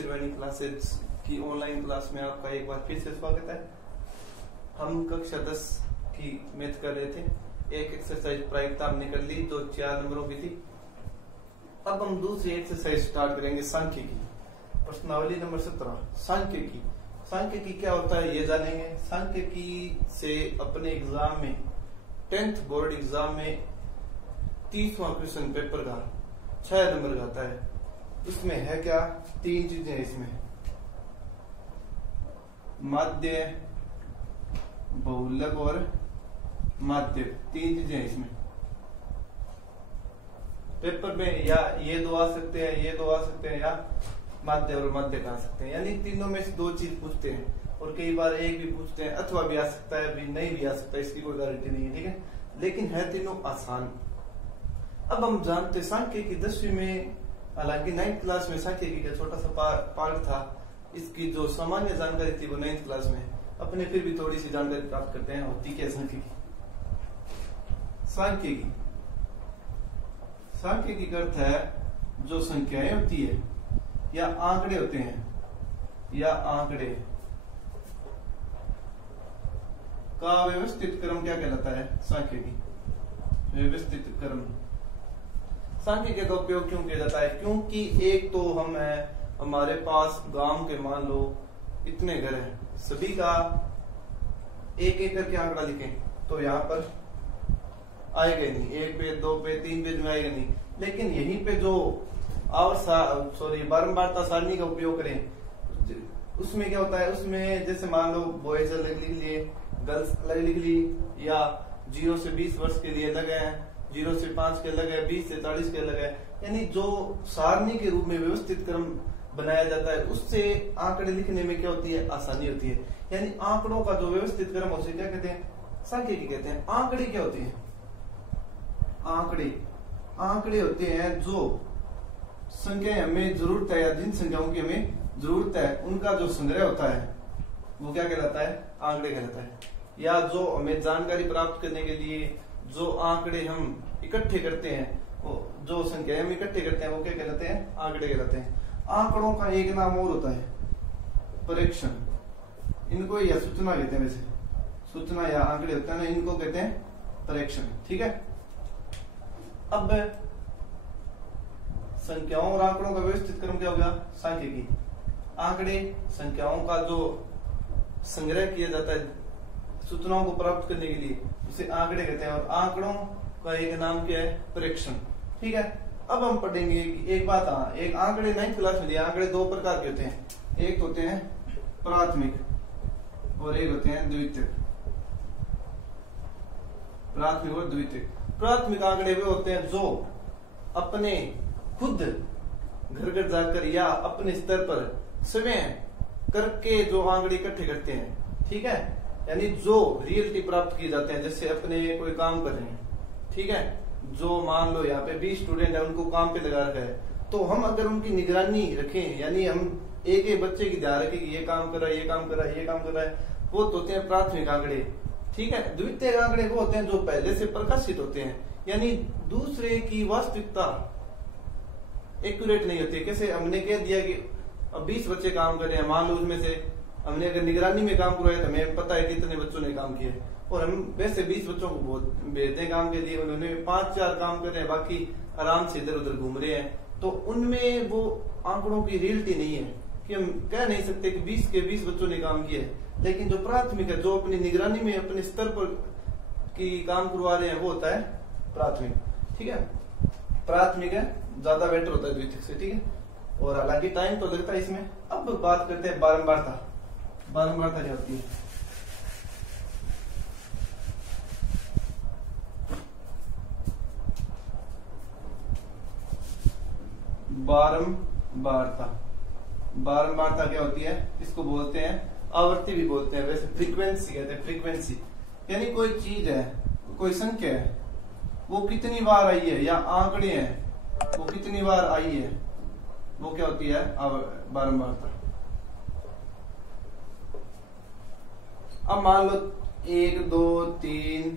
त्रिवेणी classes की online class में आपका एक बार फिर से स्वागत है। हम कक्षा 10 की मैथ कर रहे थे। एक एक्सरसाइज प्रायिकता हमने कर ली जो 4 नंबरों की थी। अब हम दूसरी एक्सरसाइज स्टार्ट करेंगे सांख्यिकी। प्रश्नावली नंबर 17 सांख्यिकी। सांख्यिकी क्या होता है ये जानेंगे। सांख्यिकी से अपने एग्जाम में 10th बोर्ड एग्जाम में 30वां क्वेश्चन पेपर का 6 नंबर का आता है। इसमें है क्या, 3 चीजें इसमें, माध्य, बहुलक और माध्य, 3 चीजें इसमें पेपर में। या ये दो आ सकते हैं, ये दो आ सकते हैं, या माध्य और माध्य का आ सकते हैं। यानी तीनों में से 2 चीज पूछते हैं और कई बार एक भी पूछते हैं, अथवा भी आ सकता है, भी नहीं भी आ सकता है, इसकी कोई गारंटी नहीं है। ठीक है, लेकिन है तीनों आसान। अब हम जानते सांख्यिकी 10वीं में, हालांकि 9th क्लास में सांख्यिकी का छोटा सा पार्ट था। इसकी जो सामान्य जानकारी थी वो 9th क्लास में, अपने फिर भी थोड़ी सी जानकारी प्राप्त करते हैं। होती क्या सांख्यिकी। सांख्यिकी सांख्यिकी का अर्थ है जो संख्याएं होती है या आंकड़े होते हैं, या आंकड़े का व्यवस्थित क्रम क्या कहलाता है। सांख्यिकी व्यवस्थित क्रम। सांख्यिकी का उपयोग क्यों किया जाता है, क्योंकि एक तो हम है, हमारे पास गांव के मान लो इतने घर हैं, सभी का एक एक करके आंकड़ा लिखें तो यहाँ पर आएगा नहीं, 1 पेज 2 पेज 3 पेज में आएगा नहीं। लेकिन यहीं पे जो बारंबारता सारणी का उपयोग करें, उसमें क्या होता है, उसमें जैसे मान लो बॉयज अलग लिख लिए, गर्ल्स अलग लिख ली, या 0 से 20 वर्ष के लिए अलग है, 0 से 5 के अलग है, 20 से 40 के अलग है। यानी जो सारणी के रूप में व्यवस्थित क्रम बनाया जाता है, उससे आंकड़े लिखने में क्या होती है, आसानी होती है। यानी आंकड़ों का जो व्यवस्थित क्रम उसे क्या कहते हैं, सांख्यिकी कहते हैं। आंकड़े क्या होती है, आंकड़े होते हैं जो संख्या हमें जरूरत है, या जिन संख्याओं की हमें जरूरत है उनका जो संग्रह होता है वो क्या कहलाता है, आंकड़े कहलाता है। या जो हमें जानकारी प्राप्त करने के लिए जो आंकड़े हम इकट्ठे करते हैं, वो जो संख्याएं हम इकट्ठे करते हैं वो क्या कहलाते हैं, आंकड़े कहलाते हैं। आंकड़ों का एक नाम और होता है प्रेक्षण। इनको या सूचना कहते हैं, वैसे सूचना या आंकड़े होते हैं ना, इनको कहते हैं प्रेक्षण। ठीक है, अब संख्याओं और आंकड़ों का व्यवस्थित क्रम क्या होगा, सांख्यिकी। आंकड़े संख्याओं का जो संग्रह किया जाता है सूचनाओं को प्राप्त करने के लिए, उसे आंकड़े कहते हैं। और आंकड़ों का एक नाम क्या है, प्रेक्षण। ठीक है, अब हम पढ़ेंगे कि एक बात, एक आंकड़े 9th क्लास में दिए। आंकड़े 2 प्रकार के होते हैं, एक होते हैं प्राथमिक और एक होते हैं द्वितीयक। प्राथमिक और द्वितीयक। प्राथमिक आंकड़े वे होते हैं जो अपने खुद घर घर जाकर या अपने स्तर पर स्वयं करके जो आंकड़े इकट्ठे करते हैं। ठीक है, यानी जो रियलिटी प्राप्त किए जाते हैं, जैसे अपने कोई काम कर रहे हैं। ठीक है, जो मान लो यहाँ पे 20 स्टूडेंट है, उनको काम पे लगा रखा है, तो हम अगर उनकी निगरानी रखें, यानी हम एक एक बच्चे की ध्यान रखें कि ये काम कर रहा है, ये काम कर रहा है, ये काम कर रहा है, वो तो होते हैं प्राथमिक आंकड़े। ठीक है, द्वितीयक आंकड़े वो होते हैं जो पहले से प्रकाशित होते हैं, यानी दूसरे की वास्तविकता एक्यूरेट नहीं होती। कैसे, हमने कह दिया कि अब 20 बच्चे काम कर रहे हैं, मान लो उसमें से हमने अगर निगरानी में काम करवाया तो हमें पता है कितने बच्चों ने काम किया, और हम वैसे 20 बच्चों को भेज दें काम के लिए, उन्होंने 5-4 काम कर रहे हैं, बाकी आराम से इधर उधर घूम रहे हैं, तो उनमें वो आंकड़ों की रियलिटी नहीं है कि हम कह नहीं सकते कि 20 के 20 बच्चों ने काम किया है। लेकिन जो प्राथमिक है, जो अपनी निगरानी में अपने स्तर पर की काम करवा रहे हैं, वो होता है प्राथमिक। ठीक है, प्राथमिक है, ज्यादा बेटर होता है द्वितीयक से। ठीक है, और हालांकि टाइम तो लगता है इसमें। अब बात करते हैं बारंबारता। बारंबारता क्या होती है। बारंबारता क्या होती है, इसको बोलते हैं आवृत्ति भी बोलते हैं, वैसे फ्रीक्वेंसी कहते हैं। फ्रीक्वेंसी यानी कोई चीज है, कोई संख्या है, वो कितनी बार आई है, या आंकड़े हैं वो कितनी बार आई है, वो क्या होती है, बारंबारता। अब मान लो 1 2 3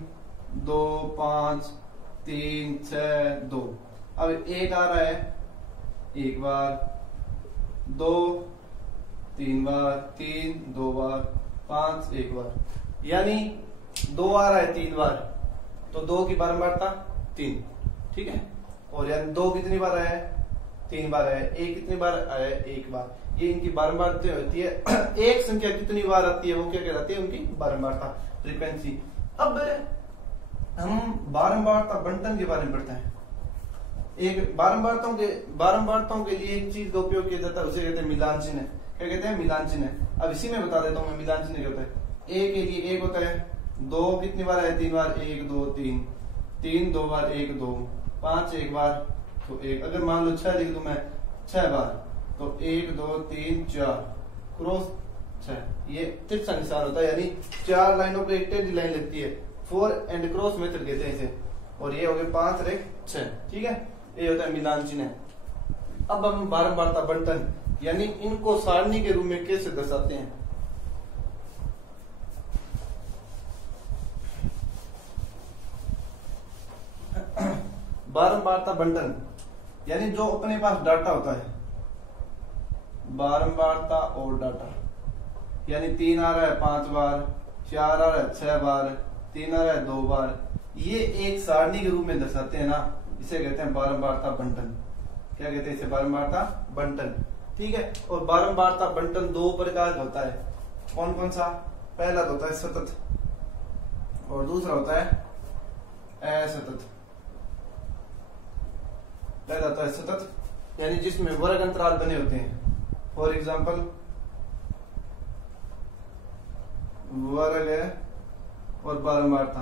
2 5 3 6 2। अब 1 आ रहा है 1 बार, 2 3 बार, 3 2 बार, 5 1 बार, यानी 2 आ रहा है 3 बार, तो 2 की बारंबारता 3, ठीक है। और यानी 2 कितनी बार आया है, 3 बार आया है। 1 कितनी बार आया है, 1 बार। ये इनकी बारंबारता होती है। एक संख्या कितनी बार आती है वो क्या कहलाती है, उनकी बारंबारता, फ्रीक्वेंसी। अब हम बारंबारता बंटन के बारे में पढ़ते हैं। एक बारंबारताओं के लिए एक चीज का उपयोग किया जाता है, उसे कहते हैं मिलान चिन्ह। क्या कहते हैं, मिलान चिन्ह। अब इसी में बता देता हूँ मैं मिलान चिन्ह क्या होता है। ए के लिए 1 होता है, 2 कितनी बार आया, 3 बार, 1 2 3, 3 2 बार, 1 2, 5 1 बार, तो 1। अगर मान लो 6 लिख दूं मैं, 6 बार, तो 1 2 3 4 क्रॉस 6, ये तिरछा निशान होता है, यानी 4 लाइनों पे एक टेढ़ी लाइन लगती है, 4 एंड क्रॉस मेथड कहते हैं इसे। और ये हो गए 5 और 1 6, ठीक है। ये होता है मिलान चिन्ह। अब हम बारंबारता बंटन यानी इनको सारणी के रूप में कैसे दर्शाते हैं। बारंबारता बंटन यानी जो अपने पास डाटा होता है, बारंबारता और डाटा, यानी 3 आ रहा है 5 बार, 4 आ रहा है 6 बार, 3 आ रहा है 2 बार, ये एक सारणी के रूप में दर्शाते हैं ना, इसे कहते हैं बारंबारता बंटन। क्या कहते हैं इसे, बारंबारता बंटन, ठीक है। और बारंबारता बंटन 2 प्रकार का होता है। कौन कौन सा, पहला तो होता है सतत और दूसरा होता है असतत। पहला होता है सतत यानी जिसमें वर्ग अंतराल बने होते हैं। फॉर एग्जाम्पल वर्ग है और बारंबारता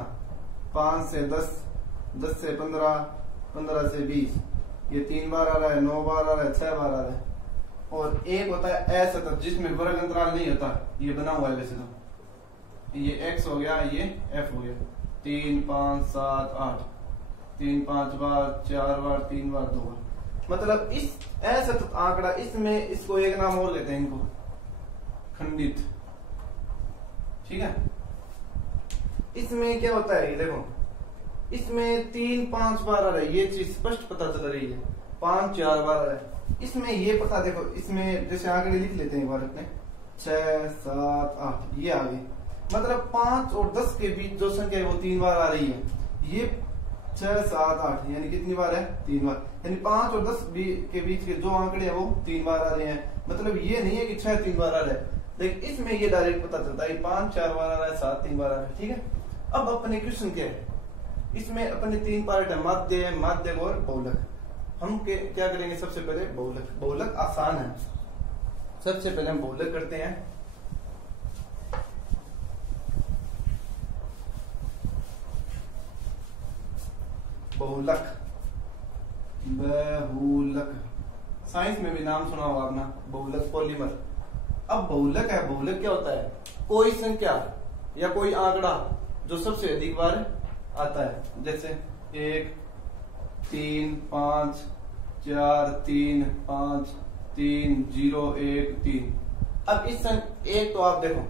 5 से 10, 10 से 15, 15 से 20, ये 3 बार आ रहा है, 9 बार आ रहा है, 6 बार आ रहा है। और एक होता है असतत जिसमें वर्ग अंतराल नहीं होता, ये बना हुआ है वैसे तो, ये x हो गया, ये f हो गया, 3 5 7 8, 3 5 बार, 4 बार, 3 बार, 2 बार। मतलब इस असतत आंकड़ा, इसमें इसको एक नाम और लेते हैं, इनको खंडित, ठीक है। इसमें क्या होता है, ये देखो, इसमें 3 5 बार आ रहा है, ये चीज स्पष्ट पता चल रही है। 5 4 बार आ रहा है, इसमें ये पता, देखो इसमें जैसे आंकड़े लिख लेते हैं भारत में, 6 7 8, ये आ गई। मतलब 5 और 10 के बीच जो संख्या है वो 3 बार आ रही है। ये 6 7 8 यानी कितनी बार है, 3 बार। यानी 5 और 10 के बीच के जो आंकड़े हैं वो 3 बार आ रहे हैं। मतलब ये नहीं है कि 6 3 बार आ रहा है, लेकिन इसमें ये डायरेक्ट पता चलता है 5 4 बार आ रहा है, 7 3 बार आ रहा है, ठीक है। अब अपने क्वेश्चन क्या है, इसमें अपने 3 पार्ट है, माध्य, माध्यक और बहुलक। हम क्या करेंगे, सबसे पहले बहुलक। बहुलक आसान है, सबसे पहले हम बहुलक करते हैं। बहुलक, बहुलक, साइंस में भी नाम सुना होगा अपना, बहुलक पॉलीमर। अब बहुलक है, बहुलक क्या होता है, कोई संख्या या कोई आंकड़ा जो सबसे अधिक बार आता है, जैसे 1 3 5 4 3 5 3 0 1 3। अब इस एक तो आप देखो,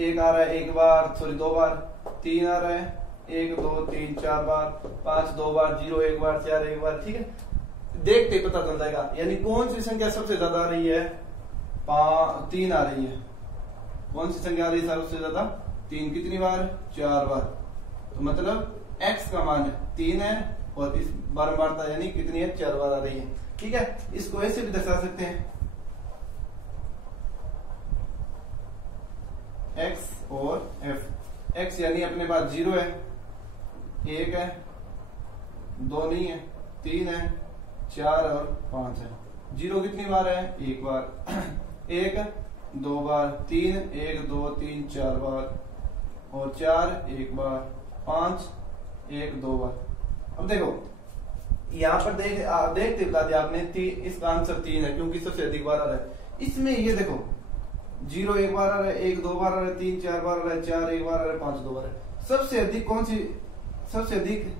1 आ रहा है 1 बार, सॉरी 2 बार, 3 आ रहा है 1 2 3 4 बार, 5 2 बार, 0 1 बार, 4 1 बार, ठीक है। देखते ही पता चल जाएगा, यानी कौन सी संख्या सबसे ज्यादा आ रही है, 3 आ रही है। कौन सी संख्या आ रही है सबसे ज्यादा, 3 कितनी बार, 4 बार। तो मतलब x का मान 3 है और इस बारंबारता यानी कितनी है, 4 बार आ रही है, ठीक है। इसको ऐसे भी दर्शा सकते हैं, x और f। x यानी अपने पास 0 है, 1 है, 2 नहीं है, 3 है, 4 और 5 है। 0 कितनी बार है, 1 बार, 1 2 बार, 3 1 2 3 4 बार, और 4 1 बार, 5 1 2 बार। अब देखो यहाँ पर देखते बता दिया आपने, इसका आंसर 3 है क्योंकि सबसे अधिक बार आ रहा है। इसमें ये देखो 0 1 बार आ रहा है, 1 2 बार आ रहा है, 3 4 बार आ रहा है, 4 1 बार आ रहा है, 5 2 बार है। सबसे अधिक कौन सी, सबसे अधिक,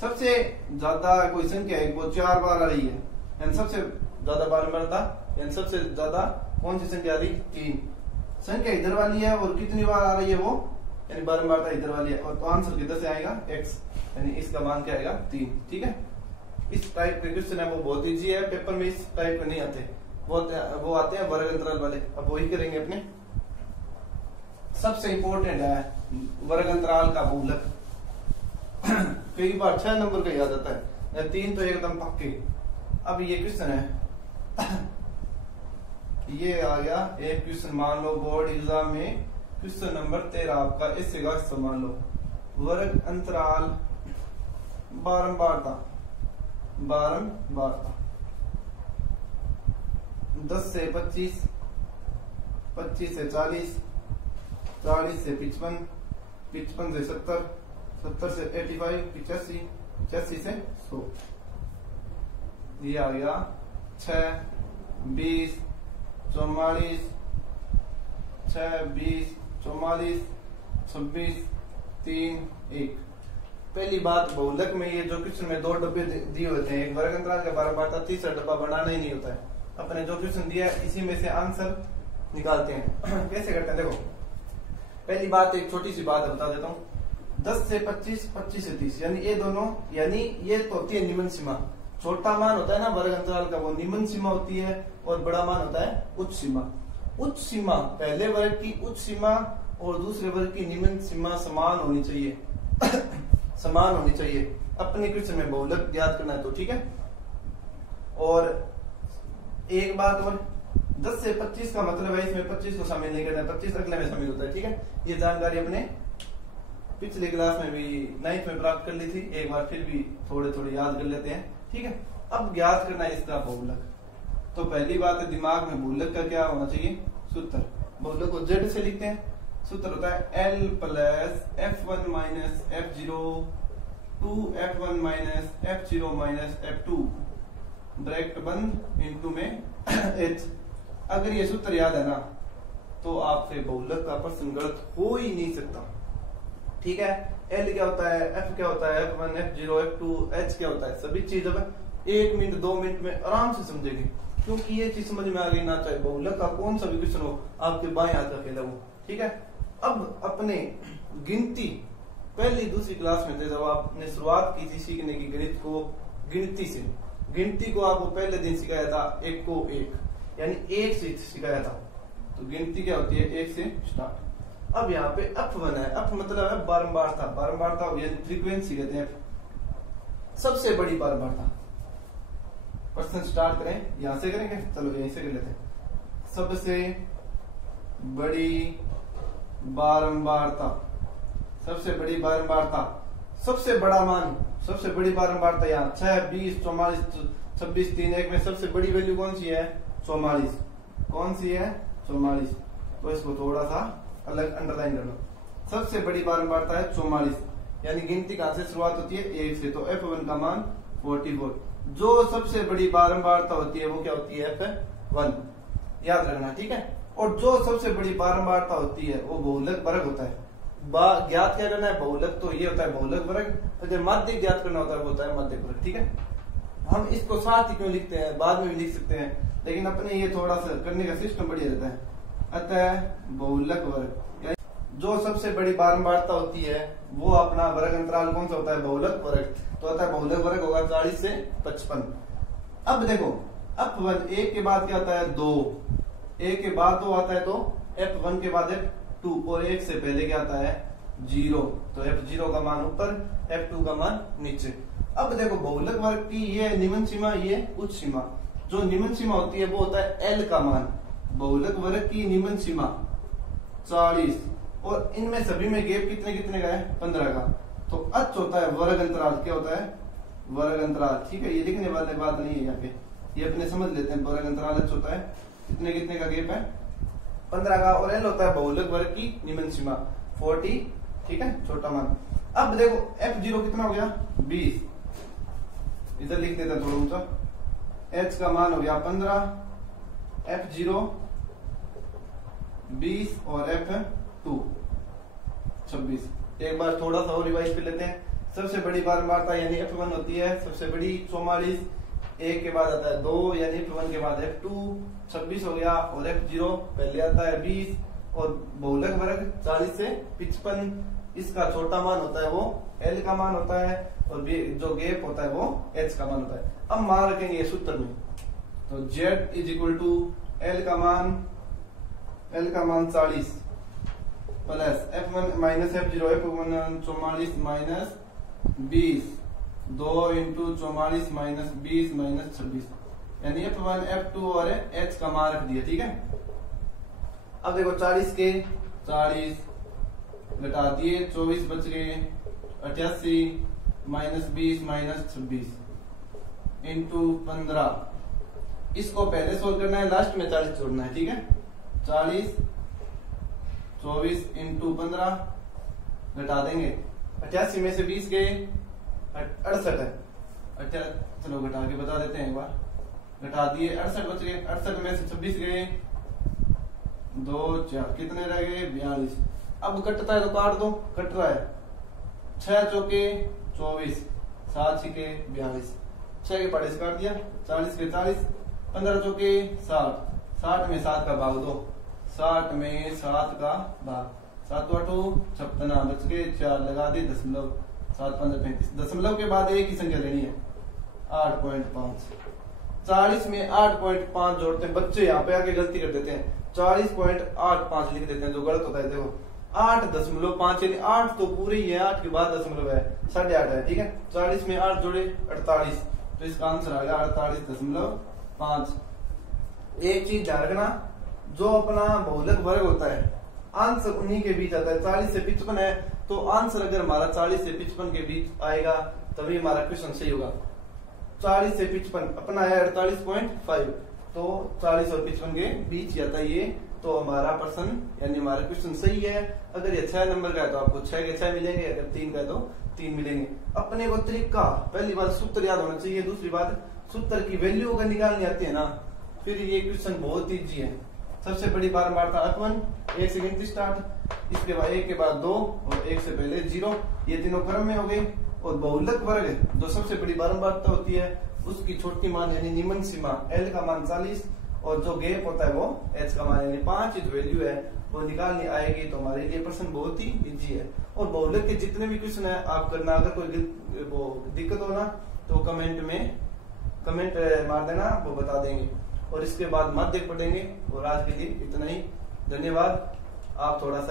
सबसे ज्यादा कोई संख्या है वो 4 बार आ रही है, यानी सबसे ज्यादा बारंबारता, यानी सबसे ज्यादा कौन सी संख्या आ रही, 3। संख्या इधर वाली है और कितनी बार आ रही है वो, यानी बारंबारता इधर वाली है, और तो आंसर किधर से आएगा, x, यानी इसका मान क्या आएगा, 3, ठीक है। इस टाइप के क्वेश्चन है वो बहुत इजी है, पेपर में इस टाइप के नहीं आते, वो आते हैं वर्ग अंतराल वाले। अब वही करेंगे अपने। सबसे इंपॉर्टेंट है वर्ग अंतराल का बहुलक। कई बार 6 नंबर का याद आता है, 3 तो एकदम पक्के। अब ये क्वेश्चन है, ये आ गया एक क्वेश्चन, मान लो बोर्ड एग्जाम में क्वेश्चन नंबर 13 आपका इससे का हिस्सा मान लो, वर्ग अंतराल बारंबारता 10 से 25, 25 से 40, 40 से 55, 55 से 70, 70 से 85, 85, 85 से 100। ये आ गया 6, 20, 44, 6, 20, 44, 26, 3, 1। पहली बात, बहुलक में ये जो क्वेश्चन में 2 डब्बे दिए होते हैं, एक वर्ग अंतराल का बारंबारता, तीसरा डब्बा बनाना ही नहीं होता है। अपने जो क्वेश्चन दिया है इसी में से आंसर निकालते हैं। कैसे करते हैं देखो, पहली बात एक छोटी सी बात बता देता हूँ। 10 से 25, 25 से 30, यानी ये दोनों, यानी ये तो होती है निम्न सीमा। छोटा मान होता है ना वर्ग अंतराल का, वो निम्न सीमा होती है, और बड़ा मान होता है उच्च सीमा। उच्च सीमा, पहले वर्ग की उच्च सीमा और दूसरे वर्ग की निम्न सीमा समान होनी चाहिए। समान होनी चाहिए। अपने क्वेश्चन में बहुलक याद करना है तो ठीक है। और एक बात और, 10 से 25 का मतलब है इसमें 25 को शामिल नहीं करना है, 25 अगले में शामिल होता है, ठीक है। ये जानकारी अपने पिछले क्लास में भी 9th में प्राप्त कर ली थी, एक बार फिर भी थोड़े थोड़े याद कर लेते हैं, ठीक है। अब ज्ञात करना है इसका बहुलक। तो पहली बात है दिमाग में बहुलक का क्या होना चाहिए, सूत्र। बहुलक को Z से लिखते हैं, सूत्र होता है L plus F1 minus F0 2F1 minus F0 minus F2 bracket बंद इनटू में H। अगर ये सूत्र याद है ना तो आपसे बहुलक का प्रश्न गलत हो ही नहीं सकता, ठीक है। L क्या होता है, F क्या होता है, F1 F0 F2 H क्या होता है, सभी चीज अब 1 मिनट 2 मिनट में आराम से समझेंगे, क्योंकि ये चीज समझ में आ गई ना, चाहे बहुलक का कौन सा भी क्वेश्चन हो, आपके बाएं हाथ का खेल है वो, ठीक है। अब अपने गिनती पहली दूसरी क्लास में थे, जब आपने शुरुआत की थी सीखने की गणित को गिनती से, गिनती को आपको पहले दिन सिखाया था 1 को 1, यानी 1 से सिखाया था। तो गिनती क्या होती है, 1 से स्टार्ट। अब यहाँ पे F1 है, F मतलब है बारंबारता, बारंबारता यानी फ्रीक्वेंसी कहते हैं, सबसे बड़ी बारंबारता। प्रश्न स्टार्ट करें, यहां से करेंगे, चलो यहीं से कर लेते हैं। सबसे बड़ी बारंबारता, सबसे बड़ी बारंबारता, सबसे बड़ा मान, सबसे बड़ी बारंबारता यहाँ 6, 20, 44, 26, 3, 1 में सबसे बड़ी वैल्यू कौन सी है, 44। कौन सी है, 44। तो इसको थोड़ा सा अलग अंडरलाइन कर लो। सबसे बड़ी बारंबारता है 44, यानी गिनती कहां से शुरुआत होती है, 1 से। तो F1 का मान 44। जो सबसे बड़ी बारंबारता होती है वो क्या होती है, F1, याद रखना, ठीक है। और जो सबसे बड़ी बारंबारता होती है वो बहुलक वर्ग होता है। ज्ञात क्या करना है, बहुलक तो ये होता है बहुलक वर्ग, अगर माध्यक ज्ञात करना होता है वो होता है माध्यक वर्ग, ठीक है। हम इसको साथ ही क्यों लिखते हैं, बाद में भी लिख सकते हैं, लेकिन अपने ये थोड़ा सा करने का सिस्टम बढ़िया रहता है। अतः बहुलक वर्ग, जो सबसे बड़ी बारंबारता होती है वो अपना वर्ग अंतराल कौन सा होता है, बहुलक वर्ग। तो अतः बहुलक वर्ग होगा 40 से 55। अब देखो F1 1 के बाद क्या आता है, 2, 1 के बाद 2 आता है, तो F1 के बाद F2, और 1 से पहले क्या आता है, 0। तो F0 का मान ऊपर, F2 का मान नीचे। अब देखो बहुलक वर्ग की ये निम्न सीमा, ये उच्च सीमा। जो निम्न सीमा होती है वो होता है L का मान। बहुलक वर्ग की निम्न सीमा 40, और इनमें सभी में गैप कितने कितने का है, 15 का। तो H होता है वर्ग अंतराल, क्या होता है, वर्ग अंतराल, ठीक है। ये लिखने वाली बात नहीं है यहाँ पे, ये अपने समझ लेते हैं। वर्ग अंतराल H होता है कितने कितने का गैप है, 15 का। और L होता है बहुलक वर्ग की निम्न सीमा 40, ठीक है, छोटा मान। अब देखो F0 कितना हो गया, 20, इधर लिख देते हैं थोड़ा ऊंचा। H का मान हो गया 15, F0 20 और F2 26। एक बार थोड़ा सा और रिवाइज कर लेते हैं। सबसे बड़ी बारंबारता यानी F1 होती है सबसे बड़ी 44, 1 के बाद आता है 2, यानी F1 के बाद F2 26 हो गया, और F0 पहले आता है 20, और बहुलक वर्ग 40 से 55। इसका छोटा मान होता है वो L का मान होता है, और जो गैप होता है वो H का मान होता है। अब मान रखेंगे सूत्र में, तो z is equal to l का मान 40 plus f1 minus f0 f1 44 minus 20 2 into 44 minus 20 minus 26 यानी f1 f2 और h का मान रख दिया। ठीक है, अब देखो 40 के 40 घटा दिए 24 बच गए 88 माइनस 20 माइनस 26 इंटू 15। इसको पहले सोल्व करना है, लास्ट में 40 जोड़ना है। ठीक है, 40 24 इंटू 15 घटा देंगे 88 में से 20 गए 68 है। अच्छा चलो घटा के बता देते हैं एक बार, घटा दिए 68 बच गए, 68 में से 26 गए 2 4 कितने रह गए 42। अब कटता है तो काट दो, कट रहा है 6 चौके 24 7 छिके 42, 6 के पड़े से काट दिया 40 के 40 15 चौके 60 60 में 7 का भाग दो 60 में 7 का भाग 7 8 56 बच गए 4 लगा दी दशमलव 7 5 35 दशमलव के बाद एक ही संख्या लेनी है 8.5। 40 में 8.5 जोड़ते हैं बच्चे, यहाँ पे आके गलती कर देते हैं 40.85 लिख देते हैं जो गलत होता है। देखो 8.5 यानी 8 तो पूरे ही है, 8 के बाद दशमलव है 8.5 है। ठीक है, 40 में 8 जोड़े 48, तो इसका आंसर आ गया 48.5। एक चीज ध्यान रखना, जो अपना बहुलक वर्ग होता है आंसर उन्हीं के बीच आता है। 40 से 55 है तो आंसर अगर हमारा 40 से 55 के बीच आएगा तभी हमारा क्वेश्चन सही होगा। 40 से 55 अपना है 48.5, तो 40 और 55 के बीच आता है ये, तो हमारा प्रश्न यानी हमारा क्वेश्चन सही है। अगर ये 6 नंबर का है तो आपको 6 के 6 मिलेंगे, अगर 3 का है तो 3 मिलेंगे। अपने को तरीका, पहली बात सूत्र याद होना चाहिए, दूसरी बात सूत्र की वैल्यू अगर निकालनी आती है ना फिर ये क्वेश्चन बहुत ईजी है। सबसे बड़ी बारंबारता f1 1 से गिनती स्टार्ट, इसके बाद 1 के बाद 2 और 1 से पहले 0, ये तीनों क्रम में हो गए। और बहुलक वर्ग जो सबसे बड़ी बारंबारता होती है उसकी छोटी मान यानी निम्न सीमा l का मान 40 और जो गैप होता है वो h का मान यानी 5 जो वैल्यू है वो निकालनी आएगी, तो हमारे लिए प्रश्न बहुत ही इजी है। और बहुलक के जितने भी क्वेश्चन है आप करना, अगर कोई वो दिक्कत हो ना तो कमेंट मार देना, वो बता देंगे। और इसके बाद माध्यक पढ़ेंगे। और आज के लिए इतना ही, धन्यवाद। आप थोड़ा सा